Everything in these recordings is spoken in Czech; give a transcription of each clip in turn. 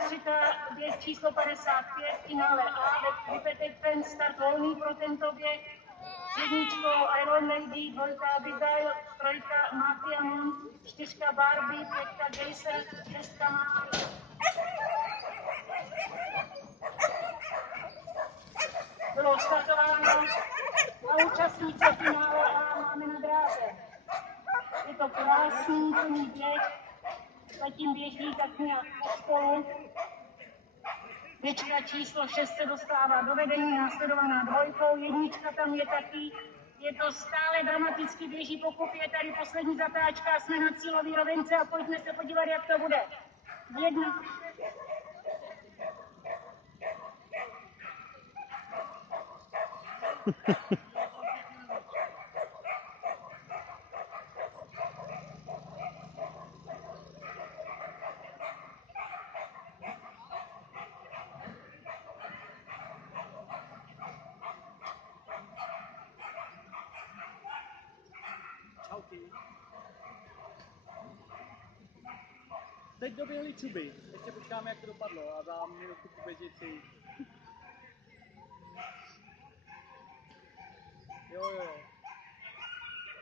Střika, běh číslo 55, finále A, Repeated Pen, start volný pro tento běh. S jedničkou Iron Lady, dvojka Abigail, trojka Mafia Moon, čtyřka Barbie, pětka Geyser, šestka Mafia. Bylo startováno a účastníce finále A máme na dráze. Je to krásný plný běh, zatím běží tak nějak spolu. Běžka číslo 6 se dostává do vedení, následovaná dvojkou, jednička tam je taky. Je to stále dramaticky běží po kopě, tady poslední zatáčka, jsme na cílový rovince a pojďme se podívat, jak to bude. Jedna. Teď doběhly čuby, ještě počkáme, jak to dopadlo a za minutu běžící. Jo.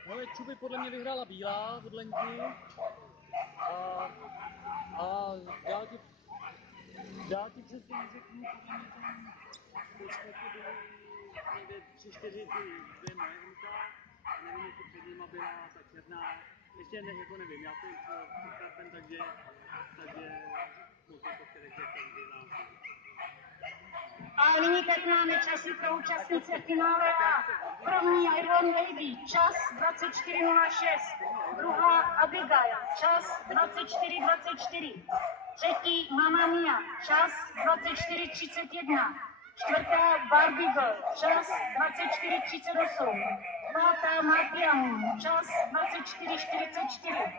Hele, čuby podle mě vyhrála bílá od Lenky a já ti přesně neřeknu, podle mě tam v podstatě byly někde 3-4 ty dvě moje MK, nevím, jestli před nima byla ta černá, ještě jako nevím, já jsem připraven, takže musím to předejít, jak tam vyhlásím. A nyní teď máme časy pro účastnice finále A. První Iron Lady, čas 24.06. Druhá Abigail, čas 24.24. Třetí Mamma Mia, čas 24.31. Čtvrtá Barbie Girl, čas 24.38. Pátá Mafia Moon, čas 24.44.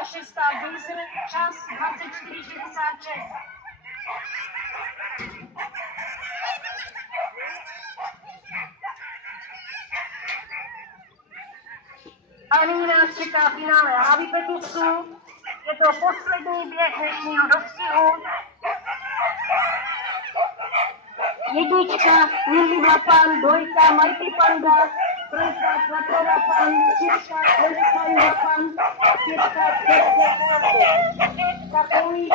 A šestá Geyser, čas 24.66. A nyní nás čeká finále Habipetusu. Je to poslední běh dnešního dostihu. Jednička Lily Wapan, dvojka Mighty Panda, trojka Quattro Wapan, čtyřka Questline Wapan, pětka takový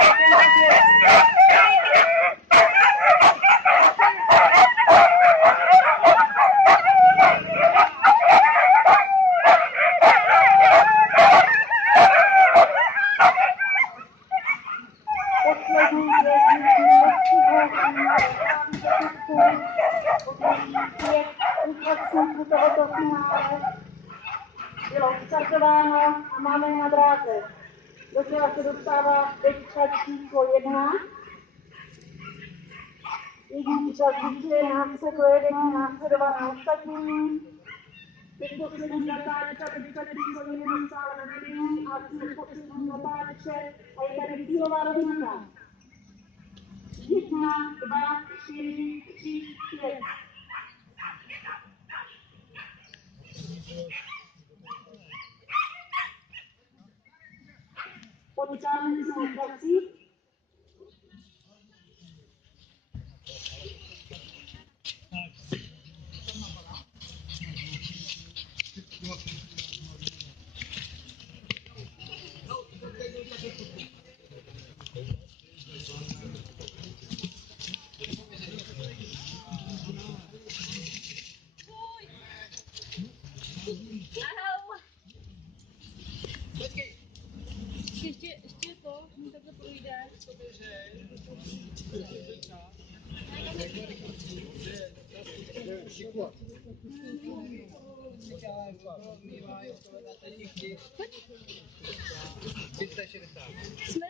účastníků tohoto finále bylo startováno a máme na dráze. Do těla se dostává běžka číslo 1. Jednička zvyšuje následování následovaná ostatními. Teď poslední zatáčka, běžka číslo 1 stále ve vedení a jsme poslední zatáčce a je tady cílová rovinka. 1, 2, 4, 3, 5. Počítáme si na prací. Ještě to, takhle projde. Jsme?